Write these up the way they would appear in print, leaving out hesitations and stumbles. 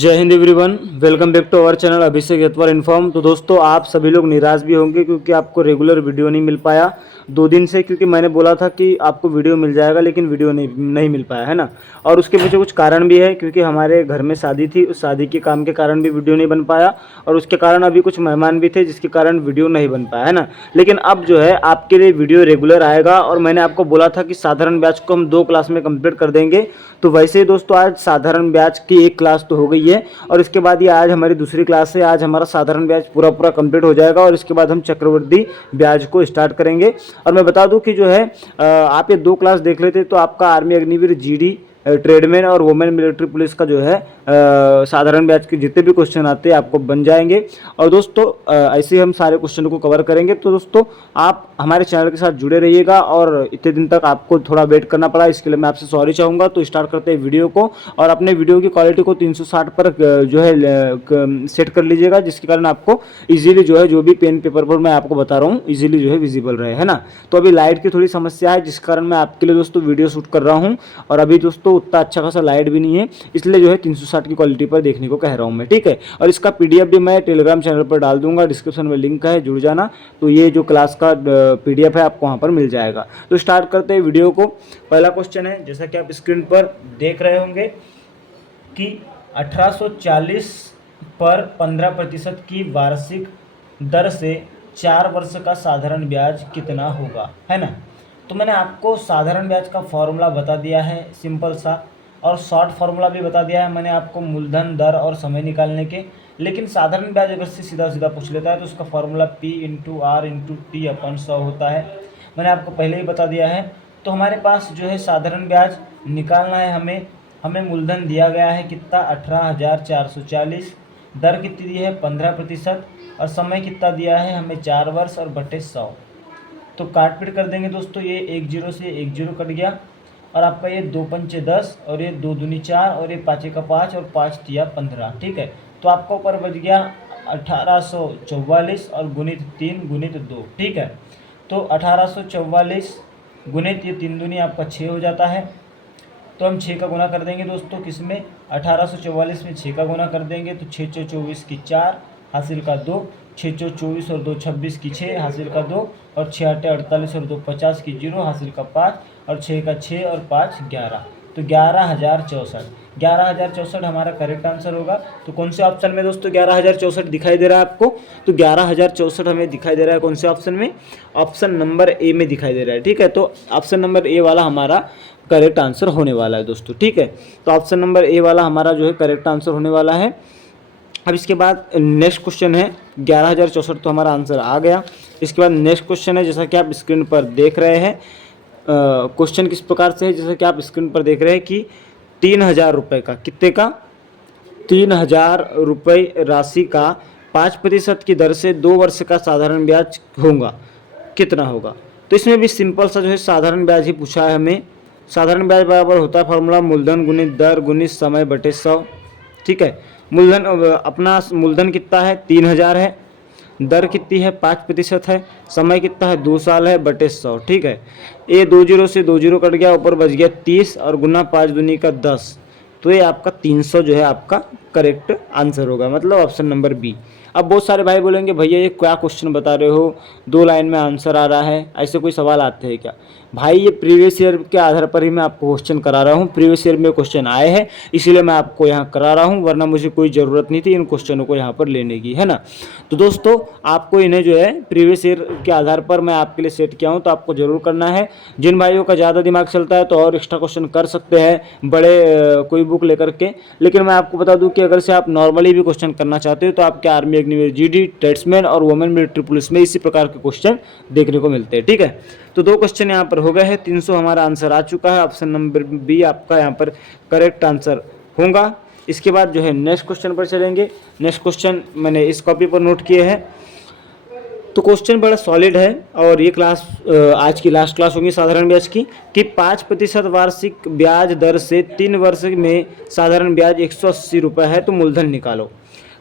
जय Hind everyone, welcome back to our channel Abhishek Yatwar inform. तो दोस्तों, आप सभी लोग निराश भी होंगे क्योंकि आपको रेगुलर वीडियो नहीं मिल पाया 2 दिन से, क्योंकि मैंने बोला था कि आपको वीडियो मिल जाएगा लेकिन वीडियो नहीं मिल पाया है ना। और उसके पीछे कुछ कारण भी है, क्योंकि हमारे घर में शादी थी, उस शादी के काम के कारण भी वीडियो नहीं बन पाया, और उसके कारण अभी कुछ मेहमान भी थे जिसके कारण वीडियो नहीं बन पाया है ना। लेकिन अब जो है आपके लिए वीडियो रेगुलर आएगा, और मैंने आपको बोला था कि साधारण बैच को हम 2 क्लास में कंप्लीट कर देंगे। तो वैसे ही दोस्तों, आज साधारण बैच की 1 क्लास तो हो गई है, और इसके बाद ये आज हमारी दूसरी क्लास है। आज हमारा साधारण ब्याज पूरा कंप्लीट हो जाएगा, और इसके बाद हम चक्रवृद्धि ब्याज को स्टार्ट करेंगे। और मैं बता दूं कि जो है आप ये 2 क्लास देख लेते तो आपका आर्मी अग्निवीर जीडी ट्रेडमैन और वुमेन मिलिट्री पुलिस का जो है साधारण ब्याज के जितने भी क्वेश्चन आते हैं आपको बन जाएंगे। और दोस्तों ऐसे ही हम सारे क्वेश्चन को कवर करेंगे। तो दोस्तों, आप हमारे चैनल के साथ जुड़े रहिएगा, और इतने दिन तक आपको थोड़ा वेट करना पड़ा, इसके लिए मैं आपसे सॉरी चाहूँगा। तो स्टार्ट करते हैं वीडियो को, और अपने वीडियो की क्वालिटी को 360 पर जो है सेट कर लीजिएगा, जिसके कारण आपको ईजिली जो है जो भी पेन पेपर पर मैं आपको बता रहा हूँ ईजिली जो है विजिबल रहे, है ना। तो अभी लाइट की थोड़ी समस्या है, जिस कारण मैं आपके लिए दोस्तों वीडियो शूट कर रहा हूँ, और अभी दोस्तों उतना अच्छा खासा लाइट भी नहीं है, इसलिए जो है 360 की क्वालिटी पर देखने को कह रहा हूँ मैं, ठीक है। और इसका पीडीएफ भी मैं टेलीग्राम चैनल पर डाल दूंगा, डिस्क्रिप्शन में लिंक है, जुड़ जाना। तो ये जो क्लास का पीडीएफ है आपको वहाँ पर मिल जाएगा। तो स्टार्ट करते हैं वीडियो को। पहला क्वेश्चन है, जैसा कि आप स्क्रीन पर देख रहे होंगे कि 1840 पर 15% की वार्षिक दर से 4 वर्ष का साधारण ब्याज कितना होगा, है ना। तो मैंने आपको साधारण ब्याज का फॉर्मूला बता दिया है, सिंपल सा, और शॉर्ट फार्मूला भी बता दिया है मैंने आपको मूलधन, दर और समय निकालने के। लेकिन साधारण ब्याज अगर से सीधा सीधा पूछ लेता है तो उसका फॉर्मूला P/R/T/100 होता है, मैंने आपको पहले ही बता दिया है। तो हमारे पास जो है साधारण ब्याज निकालना है, हमें मूलधन दिया गया है कितना, 18,440, दर कितनी दी है 15%, और समय कितना दिया है हमें 4 वर्ष और बटे 100। तो काट पीट कर देंगे दोस्तों, ये 1 0 से 1 0 कट गया, और आपका ये 2 पंचे 10, और ये 2 दूनी 4, और ये 5 का 5, और 5 तिया 15, ठीक है। तो आपका ऊपर बच गया 1844 और गुणित 3 गुणित 2, ठीक है। तो 1844 गुणित ये 3 दूनी आपका 6 हो जाता है। तो हम 6 का गुना कर देंगे दोस्तों, किसमें 1844 में 6 का गुना कर देंगे, तो 6 चौ 24 की 4 हासिल का 2, 6 चौ 24 और 2 26 की 6 हासिल का 2, और 6 8 48 और 2 50 की 0 हासिल का 5, और 6 का 6 और 5 11। तो 11,064 हमारा करेक्ट आंसर होगा। तो कौन से ऑप्शन में दोस्तों 11,064 दिखाई दे रहा है आपको, तो 11,064 हमें दिखाई दे रहा है कौन से ऑप्शन में, ऑप्शन नंबर ए में दिखाई दे रहा है, ठीक है। तो ऑप्शन नंबर ए वाला हमारा करेक्ट आंसर होने वाला है दोस्तों, ठीक है। तो ऑप्शन नंबर ए वाला हमारा जो है करेक्ट आंसर होने वाला है। अब इसके बाद नेक्स्ट क्वेश्चन है, 11,064 तो हमारा आंसर आ गया। इसके बाद नेक्स्ट क्वेश्चन है, जैसा कि आप स्क्रीन पर देख रहे हैं, क्वेश्चन किस प्रकार से है, जैसा कि आप स्क्रीन पर देख रहे हैं कि 3,000 रुपये का, कितने का, 3,000 रुपये राशि का 5% की दर से 2 वर्ष का साधारण ब्याज होगा, कितना होगा। तो इसमें भी सिंपल सा जो है साधारण ब्याज ही पूछा है हमें। साधारण ब्याज बराबर होता है फॉर्मूला मूलधन गुणित दर गुणित समय बटे 100, ठीक है। मूलधन अपना मूलधन कितना है 3,000 है, दर कितनी है 5% है, समय कितना है 2 साल है, बटे 100, ठीक है। ये 2 0 से 2 0 कट गया, ऊपर बच गया 30, और गुना 5 दूनी का 10। तो ये आपका 300 जो है आपका करेक्ट आंसर होगा, मतलब ऑप्शन नंबर बी। अब बहुत सारे भाई बोलेंगे भैया ये क्या क्वेश्चन बता रहे हो, 2 लाइन में आंसर आ रहा है, ऐसे कोई सवाल आते हैं क्या। भाई ये प्रीवियस ईयर के आधार पर ही मैं आपको क्वेश्चन करा रहा हूँ, प्रीवियस ईयर में क्वेश्चन आए हैं इसीलिए मैं आपको यहाँ करा रहा हूँ, वरना मुझे कोई ज़रूरत नहीं थी इन क्वेश्चनों को यहाँ पर लेने की, है ना। तो दोस्तों, आपको इन्हें जो है प्रीवियस ईयर के आधार पर मैं आपके लिए सेट किया हूँ, तो आपको ज़रूर करना है। जिन भाइयों का ज़्यादा दिमाग चलता है तो और एक्स्ट्रा क्वेश्चन कर सकते हैं बड़े कोई बुक लेकर के। लेकिन मैं आपको बता दूँ कि अगर से आप नॉर्मली भी क्वेश्चन करना चाहते हो तो आपके आर्मी अग्निवीर जीडी ट्रेड्समैन और वुमेन मिलिट्री पुलिस में इसी प्रकार के क्वेश्चन देखने को मिलते हैं, ठीक है। तो 2 क्वेश्चन यहाँ पर हो गए हैं, 300 हमारा आंसर आ चुका है, ऑप्शन नंबर बी आपका यहाँ पर करेक्ट आंसर होगा। इसके बाद जो है नेक्स्ट क्वेश्चन पर चलेंगे। नेक्स्ट क्वेश्चन मैंने इस कॉपी पर नोट किए हैं। तो क्वेश्चन बड़ा सॉलिड है, और ये क्लास आज की लास्ट क्लास होगी साधारण ब्याज की, कि 5% वार्षिक ब्याज दर से 3 वर्ष में साधारण ब्याज 180 रुपये है, तो मूलधन निकालो।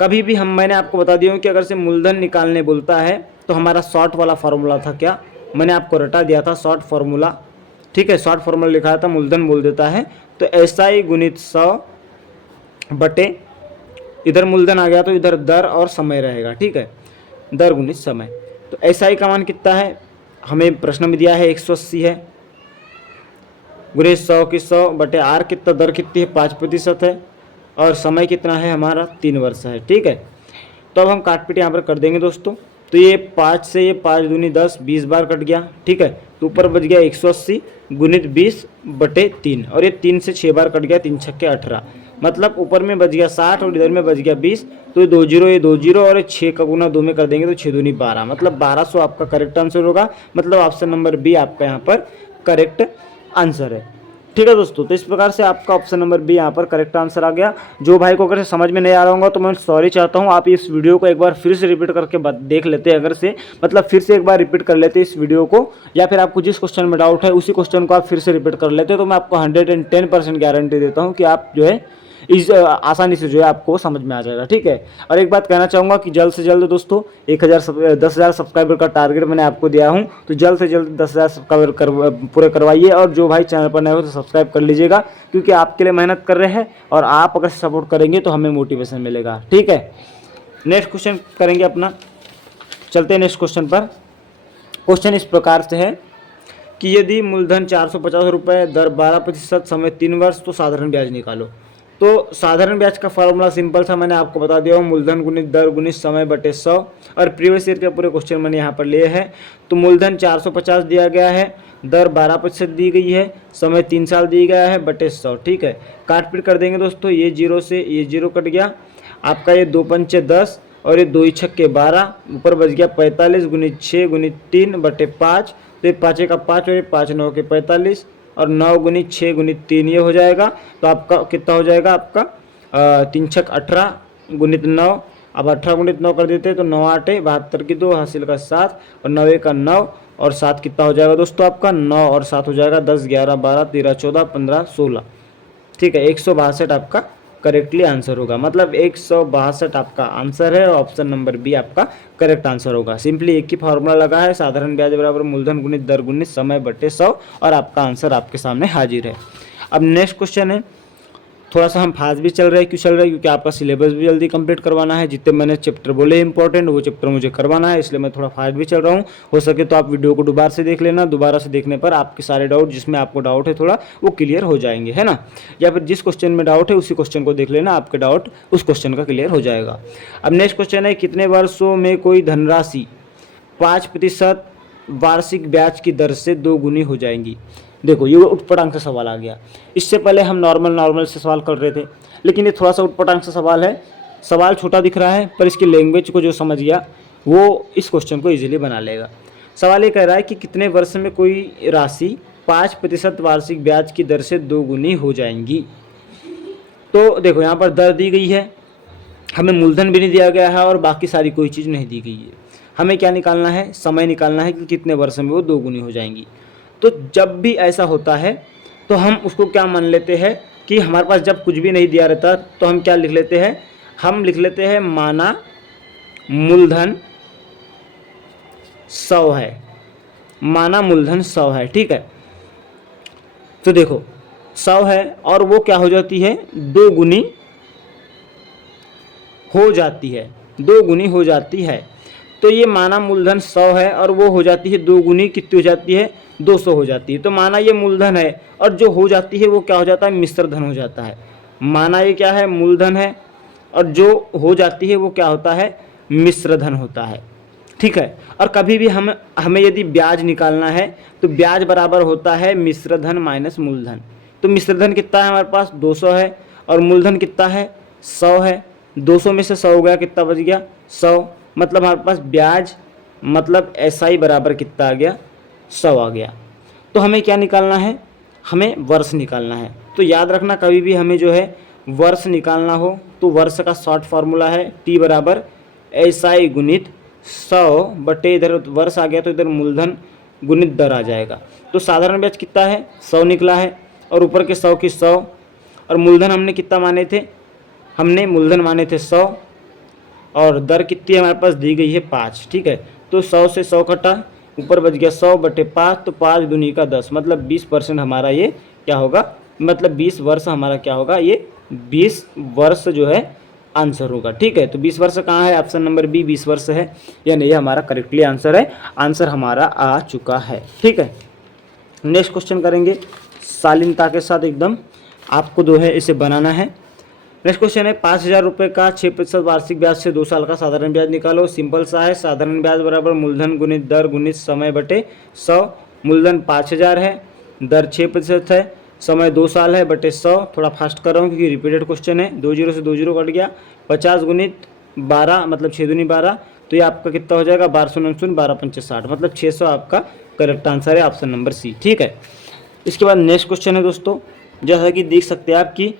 कभी भी मैंने आपको बता दिया हूँ कि अगर से मूलधन निकालने बोलता है तो हमारा शॉर्ट वाला फार्मूला था, क्या मैंने आपको रटा दिया था शॉर्ट फार्मूला, ठीक है। शॉर्ट फार्मूला लिखा था, मूलधन बोल देता है तो SI गुणित 100 बटे इधर मूलधन आ गया तो इधर दर और समय रहेगा, ठीक है, दर गुणित समय। तो SI का मान कितना है, हमें प्रश्न में दिया है 180 है, गुणित 100 की 100 बटे आर कितना, दर कितनी है 5% है, और समय कितना है हमारा 3 वर्ष है, ठीक है। तो अब हम काट पीट यहाँ पर कर देंगे दोस्तों। तो ये 5 से ये 5 दूनी 10, 20 बार कट गया, ठीक है। तो ऊपर बच गया 180 गुणित 20 बटे 3, और ये 3 से 6 बार कट गया, 3 छक्के 18, मतलब ऊपर में बच गया 60 और इधर में बच गया 20। तो ये 2 जीरो, ये 2 जीरो, और 6 का गुना 2 में कर देंगे तो 6 दूनी 12, मतलब 1200 आपका करेक्ट आंसर होगा। मतलब ऑप्शन नंबर बी आपका यहाँ पर करेक्ट आंसर है, ठीक है दोस्तों। तो इस प्रकार से आपका ऑप्शन नंबर बी यहाँ पर करेक्ट आंसर आ गया। जो भाई को अगर समझ में नहीं आ रहा होगा तो मैं सॉरी चाहता हूँ, आप इस वीडियो को एक बार फिर से रिपीट करके देख लेते हैं, अगर से मतलब फिर से एक बार रिपीट कर लेते इस वीडियो को, या फिर आपको जिस क्वेश्चन में डाउट है उसी क्वेश्चन को आप फिर से रिपीट कर लेते, तो मैं आपको 110% गारंटी देता हूँ कि आप जो है इस आसानी से जो है आपको समझ में आ जाएगा, ठीक है। और एक बात कहना चाहूँगा कि जल्द से जल्द दोस्तों 10,000 सब्सक्राइबर का टारगेट मैंने आपको दिया हूँ, तो जल्द से जल्द 10,000 सब्सक्राइबर पूरे करवाइए। और जो भाई चैनल पर नए हो तो सब्सक्राइब कर लीजिएगा, क्योंकि आपके लिए मेहनत कर रहे हैं, और आप अगर सपोर्ट करेंगे तो हमें मोटिवेशन मिलेगा, ठीक है। नेक्स्ट क्वेश्चन करेंगे अपना, चलते हैं नेक्स्ट क्वेश्चन पर। क्वेश्चन इस प्रकार से है कि यदि मूलधन 450 रुपये, दर 12%, समय 3 वर्ष, तो साधारण ब्याज निकालो। तो साधारण ब्याज का फॉर्मूला सिंपल सा मैंने आपको बता दिया हूँ, मूलधन गुणित दर गुणित समय बटे 100, और प्रीवियस ईयर के पूरे क्वेश्चन मैंने यहाँ पर लिए हैं। तो मूलधन 450 दिया गया है, दर 12% दी गई है, समय 3 साल दिया गया है, बटे 100, ठीक है। काट पीट कर देंगे दोस्तों, ये 0 से ये 0 कट गया, आपका ये 2 पंचे 10 और ये 2 छक्के 12, ऊपर बच गया 45 गुणित 6 गुणित 3 बटे 5, तो ये 5 का 5 और ये 5 9 के 45, और 9 गुणित 6 गुणित 3 ये हो जाएगा। तो आपका कितना हो जाएगा, आपका 3 छक 18 गुणित 9, अब 18 गुणित 9 कर देते हैं तो 9 8 72 की 2 हासिल का 7 और 9 का 9 और 7 कितना हो जाएगा दोस्तों, आपका 9 और 7 हो जाएगा 10 11 12 13 14 15 16, ठीक है। 162 आपका करेक्टली आंसर होगा, मतलब 162 आपका आंसर है, और ऑप्शन नंबर बी आपका करेक्ट आंसर होगा। सिंपली एक ही फॉर्मूला लगा है, साधारण ब्याज बराबर मूलधन गुणित दर गुणित समय बटे 100, और आपका आंसर आपके सामने हाजिर है। अब नेक्स्ट क्वेश्चन है, थोड़ा सा हम फास्ट भी चल रहे हैं, क्यों चल रहे हैं, क्योंकि आपका सिलेबस भी जल्दी कंप्लीट करवाना है। जितने मैंने चैप्टर बोले इंपॉर्टेंट, वो चैप्टर मुझे करवाना है, इसलिए मैं थोड़ा फास्ट भी चल रहा हूँ। हो सके तो आप वीडियो को दोबारा से देख लेना, दोबारा से देखने पर आपके सारे डाउट, जिसमें आपको डाउट है थोड़ा, वो क्लियर हो जाएंगे, है ना। या फिर जिस क्वेश्चन में डाउट है उसी क्वेश्चन को देख लेना, आपके डाउट उस क्वेश्चन का क्लियर हो जाएगा। अब नेक्स्ट क्वेश्चन है, कितने वर्षों में कोई धनराशि 5% वार्षिक ब्याज की दर से 2 गुनी हो जाएंगी। देखो ये उठपटांग से सवाल आ गया। इससे पहले हम नॉर्मल से सवाल कर रहे थे, लेकिन ये थोड़ा सा उठपटांग से सवाल है। सवाल छोटा दिख रहा है, पर इसकी लैंग्वेज को जो समझ गया वो इस क्वेश्चन को इजीली बना लेगा। सवाल ये कह रहा है कि कितने वर्ष में कोई राशि 5% वार्षिक ब्याज की दर से 2 गुनी हो जाएंगी। तो देखो यहाँ पर दर दी गई है, हमें मूलधन भी नहीं दिया गया है, और बाकी सारी कोई चीज़ नहीं दी गई है। हमें क्या निकालना है, समय निकालना है कि कितने वर्ष में वो 2 गुनी हो जाएंगी। तो जब भी ऐसा होता है तो हम उसको क्या मान लेते हैं कि हमारे पास जब कुछ भी नहीं दिया रहता तो हम क्या लिख लेते हैं, हम लिख लेते हैं माना मूलधन 100 है, माना मूलधन 100 है, ठीक है। तो देखो 100 है और वो क्या हो जाती है, 2 गुनी हो जाती है, 2 गुनी हो जाती है। तो ये माना मूलधन 100 है और वो हो जाती है 2 गुनी, कितनी हो जाती है, 200 हो जाती है। तो माना ये मूलधन है और जो हो जाती है वो क्या हो जाता है, मिश्र धन हो जाता है। माना ये क्या है, मूलधन है, और जो हो जाती है वो क्या होता है, मिश्र धन होता है, ठीक है। और कभी भी हमें यदि ब्याज निकालना है तो ब्याज बराबर होता है मिश्र धन माइनस मूलधन। तो मिश्र धन कितना है हमारे पास, 200 है, और मूलधन कितना है, 100 है। 200 में से 100 हो गया, कितना बच गया, 100, मतलब हमारे पास ब्याज मतलब SI बराबर कितना आ गया, 100 आ गया। तो हमें क्या निकालना है, हमें वर्ष निकालना है। तो याद रखना, कभी भी हमें जो है वर्ष निकालना हो तो वर्ष का शॉर्ट फार्मूला है T बराबर SI गुणित 100 बटे, इधर वर्ष आ गया तो इधर मूलधन गुणित दर आ जाएगा। तो साधारण ब्याज कितना है, 100 निकला है, और ऊपर के 100 की 100, और मूलधन हमने कितना माने थे, हमने मूलधन माने थे 100, और दर कितनी हमारे पास दी गई है 5, ठीक है। तो 100 से 100 कटा, ऊपर बच गया 100 बटे 5, तो 5 दूनी का 10, मतलब 20% हमारा ये क्या होगा, मतलब 20 वर्ष हमारा क्या होगा, ये 20 वर्ष जो है आंसर होगा। ठीक है, तो 20 वर्ष कहाँ है, ऑप्शन नंबर बी 20 वर्ष है, यानी ये हमारा करेक्टली आंसर है, आंसर हमारा आ चुका है। ठीक है, नेक्स्ट क्वेश्चन करेंगे शालीनता के साथ एकदम, आपको जो है इसे बनाना है। नेक्स्ट क्वेश्चन है 5,000 रुपये का 6% वार्षिक ब्याज से 2 साल का साधारण ब्याज निकालो। सिंपल सा है, साधारण ब्याज बराबर मूलधन गुणित दर गुणित समय बटे 100। मूलधन 5,000 है, दर 6% है, समय 2 साल है बटे 100। थोड़ा फास्ट कर रहा हूँ क्योंकि रिपीटेड क्वेश्चन है। 2 जीरो से 2 जीरो कट गया, 50 गुणित 12 मतलब 6 दूनी 12, तो ये आपका कितना हो जाएगा 12 12 पंचे 60, मतलब 600 आपका करेक्ट आंसर है, ऑप्शन नंबर सी। ठीक है, इसके बाद नेक्स्ट क्वेश्चन है दोस्तों, जैसा कि देख सकते हैं आप कि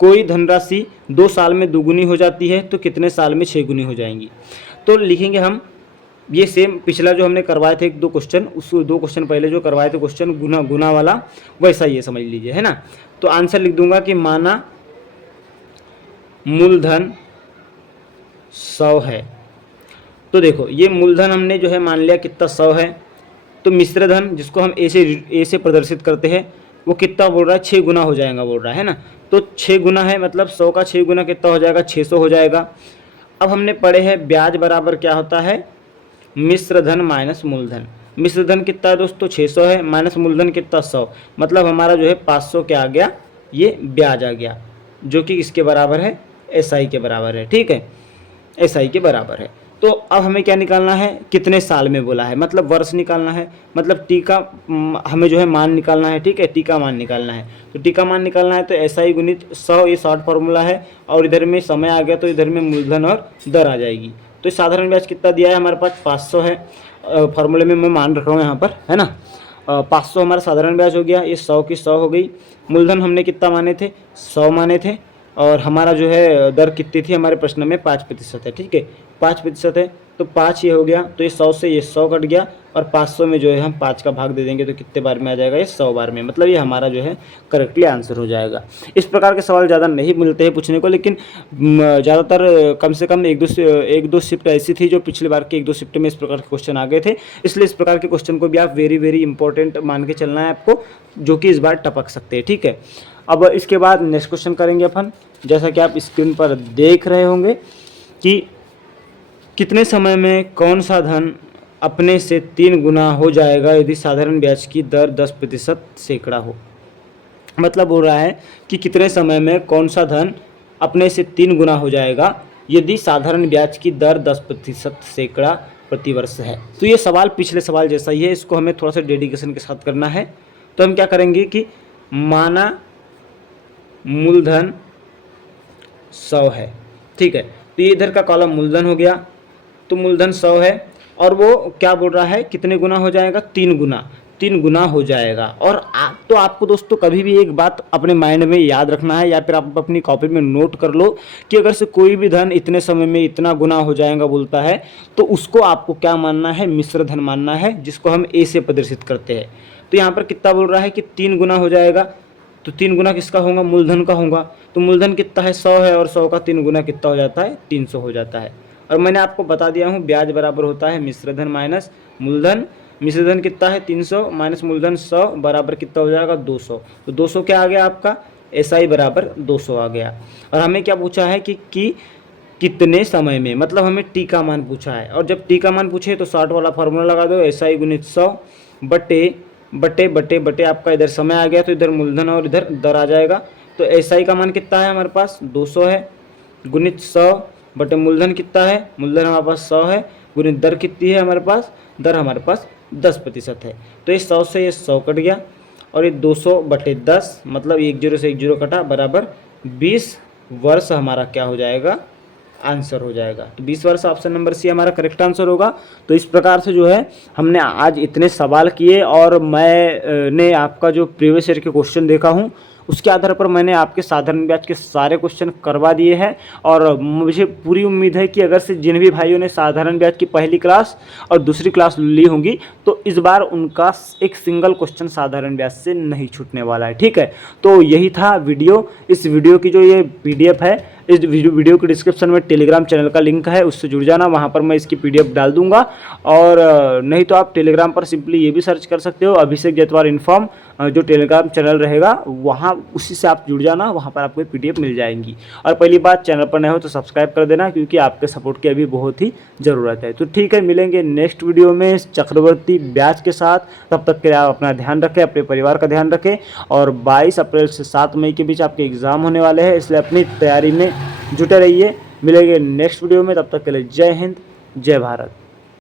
कोई धनराशि 2 साल में दुगुनी हो जाती है तो कितने साल में 6 गुनी हो जाएंगी। तो लिखेंगे हम ये सेम पिछला जो हमने करवाए थे 1-2 क्वेश्चन, उस 2 क्वेश्चन पहले जो करवाए थे क्वेश्चन गुना वाला, वैसा ये समझ लीजिए, है ना। तो आंसर लिख दूंगा कि माना मूलधन 100 है। तो देखो ये मूलधन हमने जो है मान लिया कितना 100 है, तो मिश्र धन जिसको हम ए से प्रदर्शित करते हैं वो कितना बोल रहा है 6 गुना हो जाएगा बोल रहा है ना। तो 6 गुना है, मतलब 100 का 6 गुना कितना हो जाएगा 600 हो जाएगा। अब हमने पढ़े हैं ब्याज बराबर क्या होता है मिश्र धन माइनस मूलधन। मिश्र धन कितना है दोस्तों 600 है, माइनस मूलधन कितना 100, मतलब हमारा जो है 500 क्या आ गया, ये ब्याज आ गया, जो कि इसके बराबर है एसआई के बराबर है। ठीक है, एसआई के बराबर है। तो अब हमें क्या निकालना है, कितने साल में बोला है, मतलब वर्ष निकालना है, मतलब टी का हमें जो है मान निकालना है। ठीक है, टी का मान निकालना है, तो टी का मान निकालना है तो एसआई गुणित 100, ये शॉर्ट फार्मूला है, और इधर में समय आ गया तो इधर में मूलधन और दर आ जाएगी। तो साधारण ब्याज कितना दिया है हमारे पास 500 है, फार्मूले में मैं मान रख रहा हूँ यहाँ पर, है ना। 500 हमारा साधारण ब्याज हो गया, ये 100 की 100 हो गई। मूलधन हमने कितना माने थे 100 माने थे, और हमारा जो है दर कितनी थी हमारे प्रश्न में 5% है। ठीक है, 5% है तो 5 ये हो गया, तो ये 100 से ये 100 कट गया, और 500 में जो है हम 5 का भाग दे देंगे तो कितने बार में आ जाएगा, ये 100 बार में, मतलब ये हमारा जो है करेक्टली आंसर हो जाएगा। इस प्रकार के सवाल ज़्यादा नहीं मिलते हैं पूछने को, लेकिन ज़्यादातर कम से कम एक दो शिफ्ट ऐसी थी जो पिछली बार के 1-2 शिफ्ट में इस प्रकार के क्वेश्चन आ गए थे, इसलिए इस प्रकार के क्वेश्चन को भी आप वेरी वेरी इंपॉर्टेंट मान के चलना है आपको, जो कि इस बार टपक सकते हैं। ठीक है, अब इसके बाद नेक्स्ट क्वेश्चन करेंगे अपन, जैसा कि आप स्क्रीन पर देख रहे होंगे कि कितने समय में कौन सा धन अपने से 3 गुना हो जाएगा यदि साधारण ब्याज की दर 10% सैकड़ा हो। मतलब हो रहा है कि कितने समय में कौन सा धन अपने से 3 गुना हो जाएगा यदि साधारण ब्याज की दर 10% सैकड़ा प्रति वर्ष है। तो ये सवाल पिछले सवाल जैसा ही है, इसको हमें थोड़ा सा डेडिकेशन के साथ करना है। तो हम क्या करेंगे कि माना मूलधन 100 है। ठीक है, तो ये इधर का कॉलम मूलधन हो गया, तो मूलधन 100 है, और वो क्या बोल रहा है कितने गुना हो जाएगा 3 गुना हो जाएगा। और तो आपको दोस्तों कभी भी एक बात अपने माइंड में याद रखना है, या फिर आप अपनी कॉपी में नोट कर लो कि अगर से कोई भी धन इतने समय में इतना गुना हो जाएगा बोलता है, तो उसको आपको क्या मानना है, मिश्र धन मानना है, जिसको हम ए से प्रदर्शित करते हैं। तो यहाँ पर कितना बोल रहा है कि 3 गुना हो जाएगा, तो 3 गुना किसका होगा, मूलधन का होगा। तो मूलधन कितना है 100 है, और 100 का 3 गुना कितना हो जाता है 300 हो जाता है। और मैंने आपको बता दिया हूँ ब्याज बराबर होता है मिश्रधन माइनस मूलधन। मिश्रधन कितना है 300 माइनस मूलधन 100 बराबर कितना हो जाएगा 200। तो 200 क्या आ गया आपका एसआई बराबर 200 आ गया। और हमें क्या पूछा है कि कितने समय में, मतलब हमें टी का मान पूछा है, और जब टी का मान पूछे तो 60 वाला फार्मूला लगा दो, एसआई गुणित 100 बटे आपका इधर समय आ गया तो इधर मूलधन और इधर दर आ जाएगा। तो एसआई का मान कितना है हमारे पास 200 है, गुणित 100 बटे मूलधन कितना है, मूलधन हमारे पास 100 है, गुणित दर कितनी है हमारे पास, दर हमारे पास 10% है। तो ये 100 से ये 100 कट गया, और ये 200 बटे 10 मतलब 1 0 से 1 0 कटा, बराबर 20 वर्ष हमारा क्या हो जाएगा, आंसर हो जाएगा। तो 20 वर्ष ऑप्शन नंबर सी हमारा करेक्ट आंसर होगा। तो इस प्रकार से जो है हमने आज इतने सवाल किए, और मैंने आपका जो प्रीवियस ईयर के क्वेश्चन देखा हूँ उसके आधार पर मैंने आपके साधारण ब्याज के सारे क्वेश्चन करवा दिए हैं। और मुझे पूरी उम्मीद है कि अगर से जिन भी भाइयों ने साधारण ब्याज की पहली क्लास और दूसरी क्लास ली होंगी तो इस बार उनका एक सिंगल क्वेश्चन साधारण ब्याज से नहीं छूटने वाला है। ठीक है, तो यही था वीडियो। इस वीडियो की जो ये PDF है इस वीडियो के डिस्क्रिप्शन में टेलीग्राम चैनल का लिंक है, उससे जुड़ जाना, वहाँ पर मैं इसकी PDF डाल दूंगा। और नहीं तो आप टेलीग्राम पर सिंपली ये भी सर्च कर सकते हो अभिषेक जयतवार इन्फॉर्म, जो टेलीग्राम चैनल रहेगा वहाँ उसी से आप जुड़ जाना, वहाँ पर आपको PDF मिल जाएंगी। और पहली बात, चैनल पर नए हो तो सब्सक्राइब कर देना, क्योंकि आपके सपोर्ट की अभी बहुत ही ज़रूरत है। तो ठीक है, मिलेंगे नेक्स्ट वीडियो में चक्रवर्ती ब्याज के साथ। तब तक के आप अपना ध्यान रखें, अपने परिवार का ध्यान रखें। और 22 अप्रैल से 7 मई के बीच आपके एग्ज़ाम होने वाले हैं, इसलिए अपनी तैयारी में जुटे रहिए। मिलेंगे नेक्स्ट वीडियो में, तब तक के लिए जय हिंद, जय भारत।